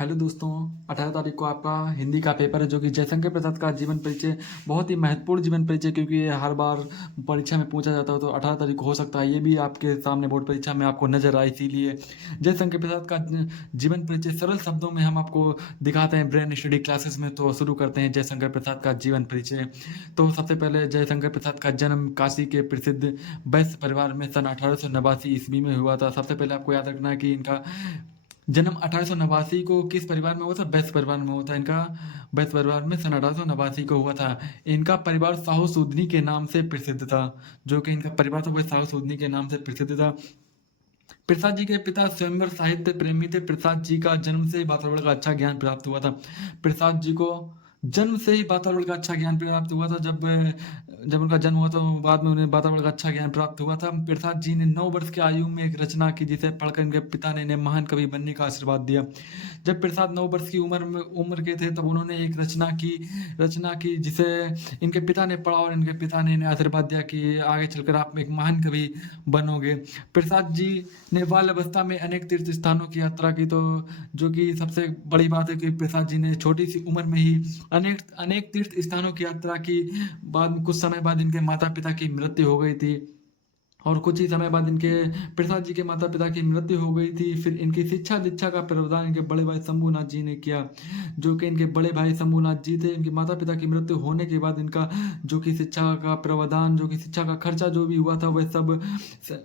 Hello दोस्तों, 18 तारीख को आपका हिंदी का पेपर है जो कि जयशंकर प्रसाद का जीवन परिचय बहुत ही महत्वपूर्ण जीवन परिचय, क्योंकि ये हर बार परीक्षा में पूछा जाता है। तो 18 तारीख को हो सकता है ये भी आपके सामने बोर्ड परीक्षा में आपको नजर आए, इसीलिए जयशंकर प्रसाद का जीवन परिचय सरल शब्दों में हम आपको दिखाते हैं ब्रेन स्टडी क्लासेस में। तो शुरू करते हैं जयशंकर प्रसाद का जीवन परिचय। तो सबसे पहले जयशंकर प्रसाद का जन्म काशी के प्रसिद्ध वैश्य परिवार में सन 1889 ईस्वी में हुआ था। सबसे पहले आपको याद रखना है कि इनका जन्म 1889 को किस परिवार में हुआ था? वैश्य परिवार में हुआ था। इनका वैश्य परिवार में सन 1889 को हुआ था। इनका परिवार साहू सूदनी के नाम से प्रसिद्ध था। जो कि इनका परिवार था वह साहू सूदनी के नाम से प्रसिद्ध था। प्रसाद जी के पिता स्वयंवर साहित्य प्रेमी थे। प्रसाद जी का जन्म से ही वातावरण का अच्छा ज्ञान प्राप्त हुआ था। प्रसाद जी को जन्म से ही वातावरण का अच्छा ज्ञान प्राप्त हुआ था। जब जब उनका जन्म हुआ तो बाद में उन्हें वातावरण का अच्छा ज्ञान प्राप्त हुआ था। प्रसाद जी ने 9 वर्ष की आयु में एक रचना की जिसे पढ़कर इनके पिता ने इन्हें महान कवि बनने का आशीर्वाद दिया। जब प्रसाद 9 वर्ष की उम्र के थे तब उन्होंने एक रचना की जिसे इनके पिता ने पढ़ा और इनके पिता ने इन्हें आशीर्वाद दिया कि आगे चलकर आप एक महान कवि बनोगे। प्रसाद जी ने बाल अवस्था में अनेक तीर्थ स्थानों की यात्रा की। तो जो कि सबसे बड़ी बात है कि प्रसाद जी ने छोटी सी उम्र में ही अनेक अनेक तीर्थ स्थानों की यात्रा की। बाद में कुछ समय बाद इनके माता पिता की मृत्यु हो गई थी, और कुछ ही समय बाद इनके प्रसाद जी के माता पिता की मृत्यु हो गई थी। फिर इनकी शिक्षा दीक्षा का प्रावधान इनके बड़े भाई शंभूनाथ जी ने किया। जो कि इनके बड़े भाई शंभूनाथ जी थे। इनके माता पिता की मृत्यु होने के बाद इनका जो कि शिक्षा का प्रावधान, जो कि शिक्षा का खर्चा जो भी हुआ था वह सब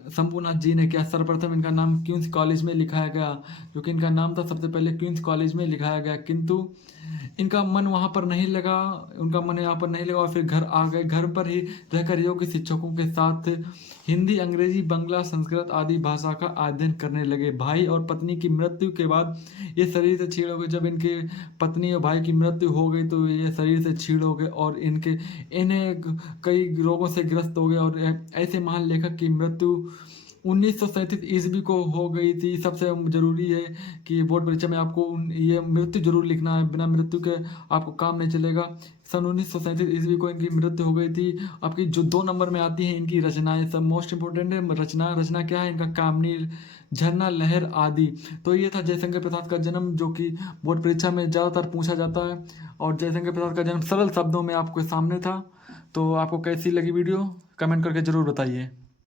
शंभूनाथ जी ने किया। सर्वप्रथम इनका नाम क्वींस कॉलेज में लिखाया गया। जो कि इनका नाम था सबसे पहले क्वींस कॉलेज में लिखाया गया, किंतु इनका मन वहाँ पर नहीं लगा। उनका मन यहाँ पर नहीं लगा और फिर घर आ गए। घर पर ही रहकर योग्य शिक्षकों के साथ हिंदी, अंग्रेजी, बंगला, संस्कृत आदि भाषा का अध्ययन करने लगे। भाई और पत्नी की मृत्यु के बाद ये शरीर से छीड़ हो गए। जब इनके पत्नी और भाई की मृत्यु हो गई तो ये शरीर से छीड़ हो गए और इन्हें कई रोगों से ग्रस्त हो गए। और ऐसे महान लेखक की मृत्यु 1937 ईस्वी को हो गई थी। सबसे जरूरी है कि बोर्ड परीक्षा में आपको ये मृत्यु जरूर लिखना है, बिना मृत्यु के आपको काम नहीं चलेगा। सन 1937 ईस्वी को इनकी मृत्यु हो गई थी। आपकी जो 2 नंबर में आती हैं इनकी रचनाएं, सब मोस्ट इंपोर्टेंट है। रचना क्या है इनका? कामनी, झरना, लहर आदि। तो ये था जयशंकर प्रसाद का जन्म, जो कि बोर्ड परीक्षा में ज़्यादातर पूछा जाता है। और जयशंकर प्रसाद का जन्म सरल शब्दों में आपके सामने था। तो आपको कैसी लगी वीडियो कमेंट करके ज़रूर बताइए।